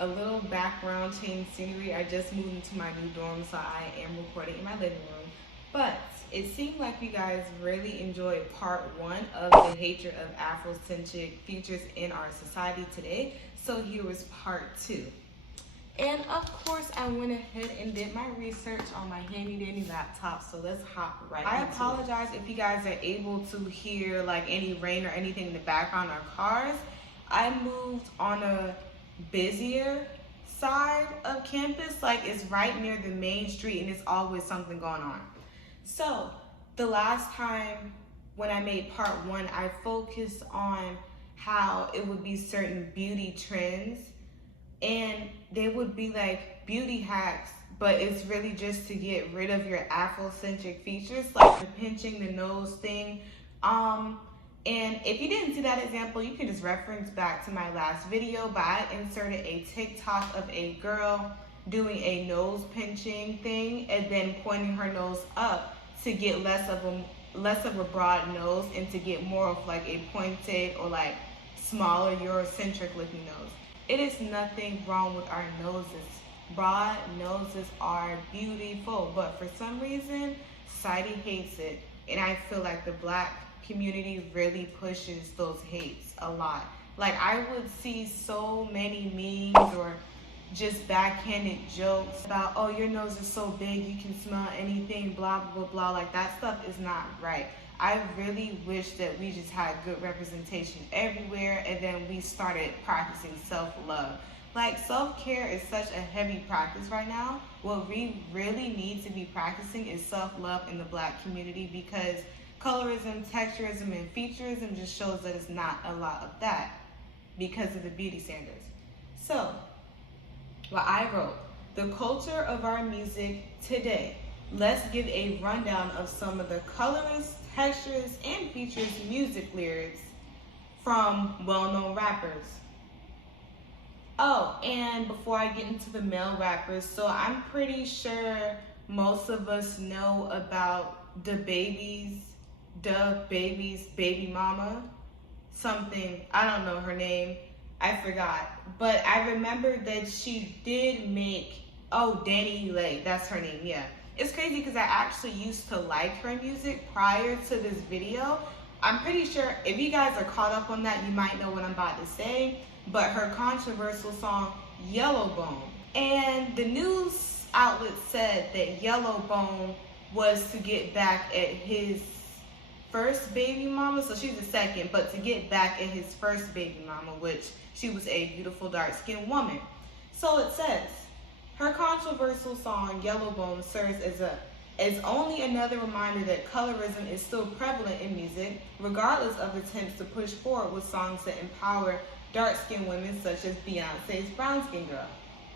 A little background change scenery. I just moved into my new dorm, so I am recording in my living room. But it seemed like you guys really enjoyed part one of the hatred of Afro-centric features in our society today. So here was part two. And of course, I went ahead and did my research on my handy dandy laptop. So let's hop right into it. I apologize if you guys are able to hear like any rain or anything in the background or cars. I moved on a busier side of campus, like it's right near the main street and it's always something going on. So the last time when I made part one, I focused on how it would be certain beauty trends and they would be like beauty hacks, but it's really just to get rid of your Afro-centric features, like the pinching the nose thing. And if you didn't see that example, you can just reference back to my last video, but I inserted a TikTok of a girl doing a nose pinching thing and then pointing her nose up to get less of a broad nose and to get more of like a pointed or like smaller Eurocentric looking nose. It is nothing wrong with our noses. Broad noses are beautiful, but for some reason, society hates it. And I feel like the Black community really pushes those hates a lot. Like I would see so many memes or just backhanded jokes about, oh, your nose is so big you can smell anything, blah, blah, blah. Like that stuff is not right. I really wish that we just had good representation everywhere and then we started practicing self-love. Like self-care is such a heavy practice right now. What we really need to be practicing is self-love in the Black community because colorism, texturism, and featureism just shows that it's not a lot of that because of the beauty standards. So, what I wrote, the culture of our music today. Let's give a rundown of some of the colorist, texturist, and featurist music lyrics from well-known rappers. Oh, and before I get into the male rappers, so I'm pretty sure most of us know about DaBaby's baby mama, something, I don't know her name, I forgot. But I remember that she did make, oh, Danny Lay, that's her name, yeah. It's crazy because I actually used to like her music prior to this video. I'm pretty sure if you guys are caught up on that, you might know what I'm about to say. But her controversial song, Yellow Bone. And the news outlet said that Yellow Bone was to get back at his first baby mama, so she's the second, but to get back at his first baby mama, which she was a beautiful dark-skinned woman. So it says, her controversial song, Yellow Bone, serves as only another reminder that colorism is still prevalent in music, regardless of attempts to push forward with songs that empower dark-skinned women such as Beyonce's Brown Skin Girl.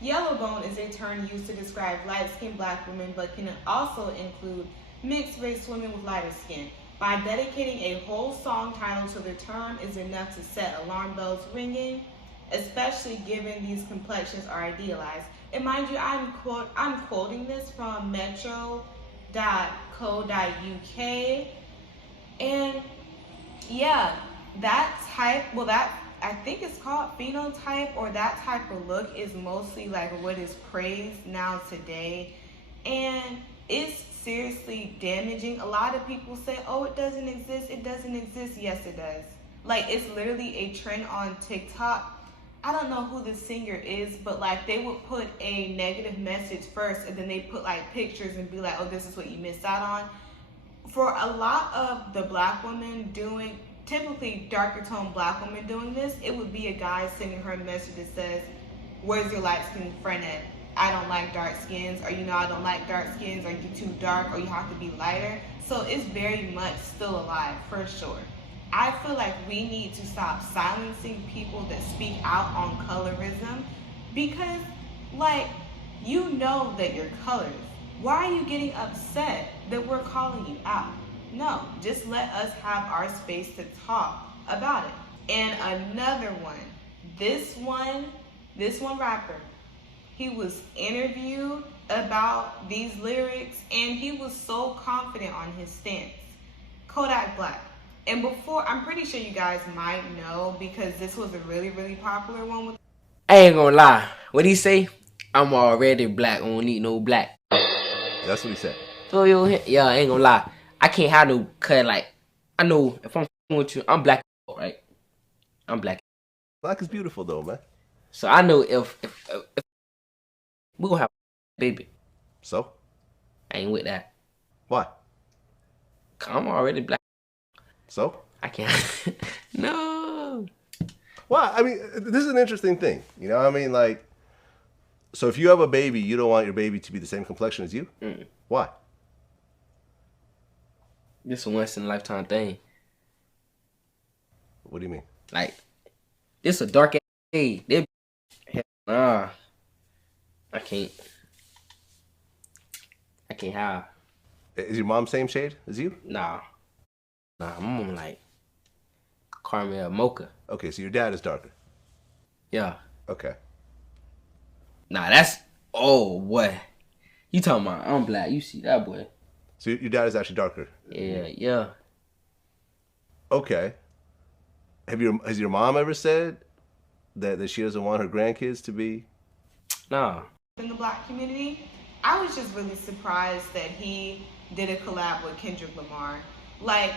Yellow Bone is a term used to describe light-skinned Black women, but can also include mixed-race women with lighter skin. By dedicating a whole song title to the term is enough to set alarm bells ringing, especially given these complexions are idealized. And mind you, I'm quoting this from metro.co.uk, and yeah, I think it's called phenotype, or that type of look is mostly like what is praised now today, and it's seriously damaging. A lot of people say, oh, it doesn't exist. Yes, it does. Like, it's literally a trend on TikTok. I don't know who the singer is, but like they would put a negative message first and then they put like pictures and be like, oh, this is what you missed out on. For a lot of the Black women doing, typically darker toned Black women doing this, it would be a guy sending her a message that says, where's your light skinned friend at? I don't like dark skins, or I don't like dark skins, or you're too dark, or you have to be lighter. So it's very much still alive, for sure. I feel like we need to stop silencing people that speak out on colorism because, like, you know that you're colorist. Why are you getting upset that we're calling you out? No, just let us have our space to talk about it. And another one, this one rapper, he was interviewed about these lyrics and he was so confident on his stance. Kodak Black. And before, I'm pretty sure you guys might know because this was a really, really popular one. I ain't gonna lie. What he say? I'm already black. I don't need no black. That's what he said. So yeah, I ain't gonna lie. I can't have no cut. Like, I know if I'm with you, I'm black, right? I'm black. Black is beautiful though, man. So I know if we gonna have a baby, So? I ain't with that. Why? 'Cause I'm already black. So? I can't. No. Well, I mean, this is an interesting thing. You know what I mean? Like, so if you have a baby, you don't want your baby to be the same complexion as you? Why? This a once in a lifetime thing. What do you mean? Like, this a dark age. Nah. I can't have. Is your mom same shade as you? Nah, my mom like caramel mocha. Okay, so your dad is darker. Yeah. Okay. Nah, that's boy. You talking about I'm black? You see that boy? So your dad is actually darker. Yeah. Okay. Has your mom ever said that she doesn't want her grandkids to be? Nah. In the black community, I was just really surprised that he did a collab with Kendrick Lamar. Like,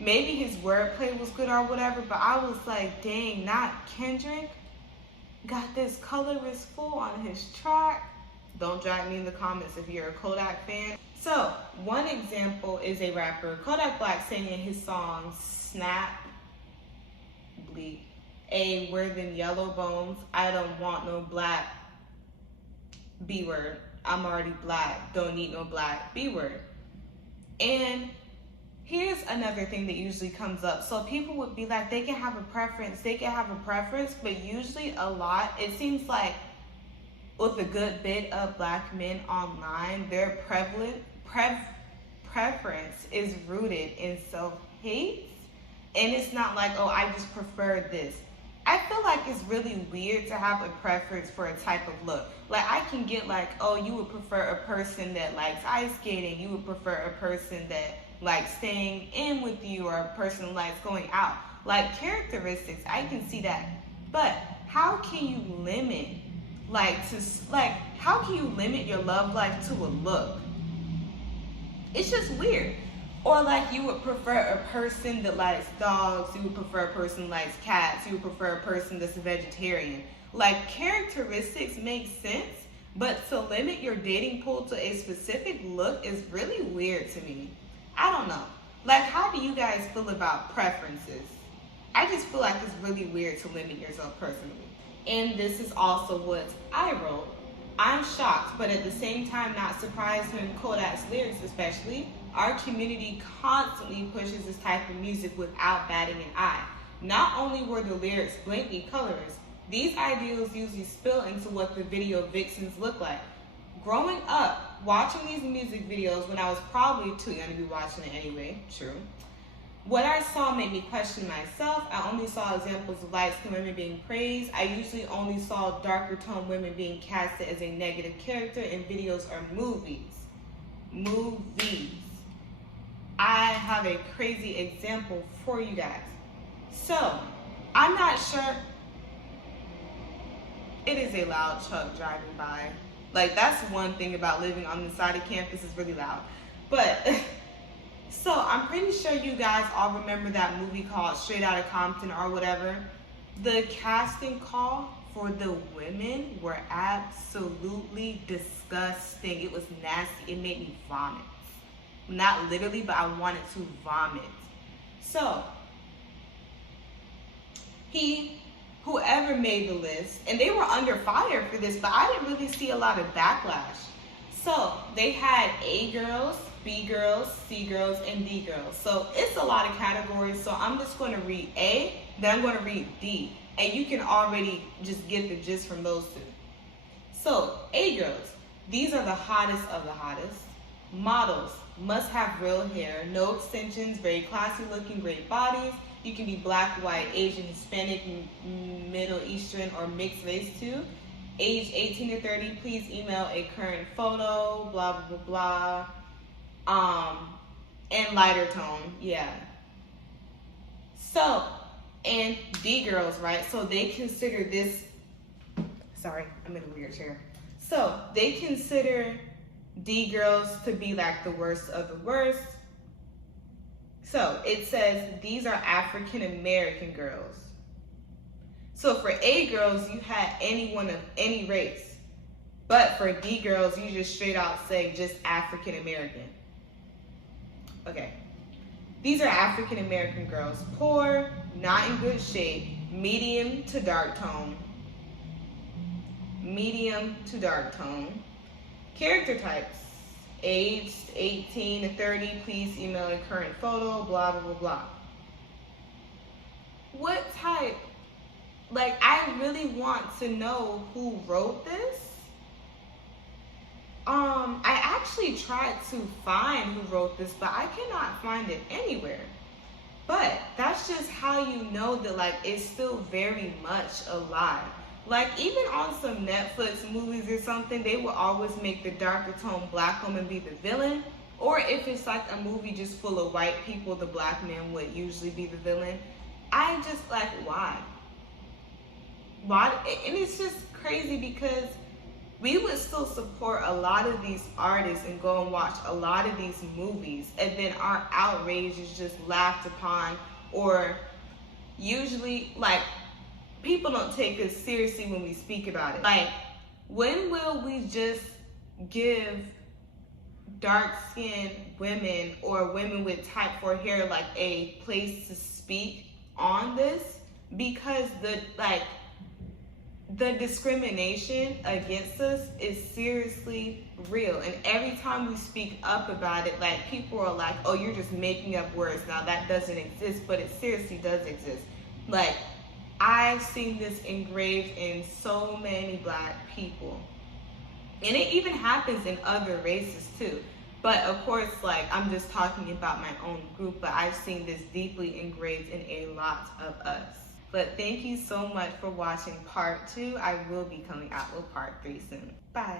maybe his wordplay was good or whatever, but I was like, dang, not Kendrick. Got this colorist fool on his track. Don't drag me in the comments if you're a Kodak fan. So, one example is a rapper, Kodak Black, saying in his song, Snap, Bleak, we're them yellow bones, I don't want no black, B-word, I'm already black, don't need no black, B-word. And here's another thing that usually comes up. So people would be like, they can have a preference, but usually a lot, it seems like with a good bit of black men online, their preference is rooted in self-hate. And it's not like, oh, I just prefer this. I feel like it's really weird to have a preference for a type of look. Like, I can get like, oh, you would prefer a person that likes ice skating. You would prefer a person that likes staying in with you, or a person who likes going out. Like, characteristics, I can see that. But how can you limit, how can you limit your love life to a look? It's just weird. Or like, you would prefer a person that likes dogs, you would prefer a person that likes cats, you would prefer a person that's a vegetarian. Like, characteristics make sense, but to limit your dating pool to a specific look is really weird to me. I don't know. Like, how do you guys feel about preferences? I just feel like it's really weird to limit yourself personally. And this is also what I wrote. I'm shocked, but at the same time not surprised when Kodak's lyrics especially. Our community constantly pushes this type of music without batting an eye. Not only were the lyrics blatantly colorist, these ideals usually spill into what the video vixens look like. Growing up, watching these music videos when I was probably too young to be watching it anyway, true. What I saw made me question myself. I only saw examples of light-skinned women being praised. I usually only saw darker-toned women being casted as a negative character in videos or movies. I have a crazy example for you guys. So, I'm not sure. It is a loud truck driving by. Like, that's one thing about living on the side of campus, is really loud. But, so I'm pretty sure you guys all remember that movie called Straight Outta Compton or whatever. The casting call for the women were absolutely disgusting. It was nasty. It made me vomit. Not literally, but I wanted to vomit. So, whoever made the list, and they were under fire for this, but I didn't really see a lot of backlash. So, they had A girls, B girls, C girls, and D girls. So, it's a lot of categories, so I'm just going to read A, then I'm going to read D. And you can already just get the gist from those two. So, A girls, these are the hottest of the hottest. Models, must have real hair, no extensions, very classy looking, great bodies. You can be black, white, Asian, Hispanic, Middle Eastern, or mixed race too. Age 18 to 30, please email a current photo, blah, blah, blah, blah. And lighter tone, yeah. So, and D girls, right? So they consider this Sorry, I'm in a weird chair. So they consider D girls to be like the worst of the worst. So it says these are African American girls. So for A girls, you had anyone of any race. But for D girls, you just straight out say just African American. Okay. These are African American girls. Poor, not in good shape, medium to dark tone. Medium to dark tone. Character types. Aged 18 to 30, please email a current photo, blah, blah, blah, blah. What type? Like, I really want to know who wrote this. I actually tried to find who wrote this, but I cannot find it anywhere. But that's just how you know that, like, it's still very much alive. Like, even on some Netflix movies or something, they will always make the darker tone black woman be the villain. Or if it's like a movie just full of white people, the black man would usually be the villain. I just, like, why? Why? And it's just crazy because we would still support a lot of these artists and go and watch a lot of these movies, and then our outrage is just laughed upon, or usually, like, people don't take us seriously when we speak about it. Like, when will we just give dark-skinned women or women with type 4 hair like a place to speak on this? Because the discrimination against us is seriously real, and every time we speak up about it, like, people are like, oh, you're just making up words now, that doesn't exist, but it seriously does exist. Like, I've seen this engraved in so many black people, and it even happens in other races too. But of course, like, I'm just talking about my own group, but I've seen this deeply engraved in a lot of us. But thank you so much for watching part 2. I will be coming out with part 3 soon. Bye.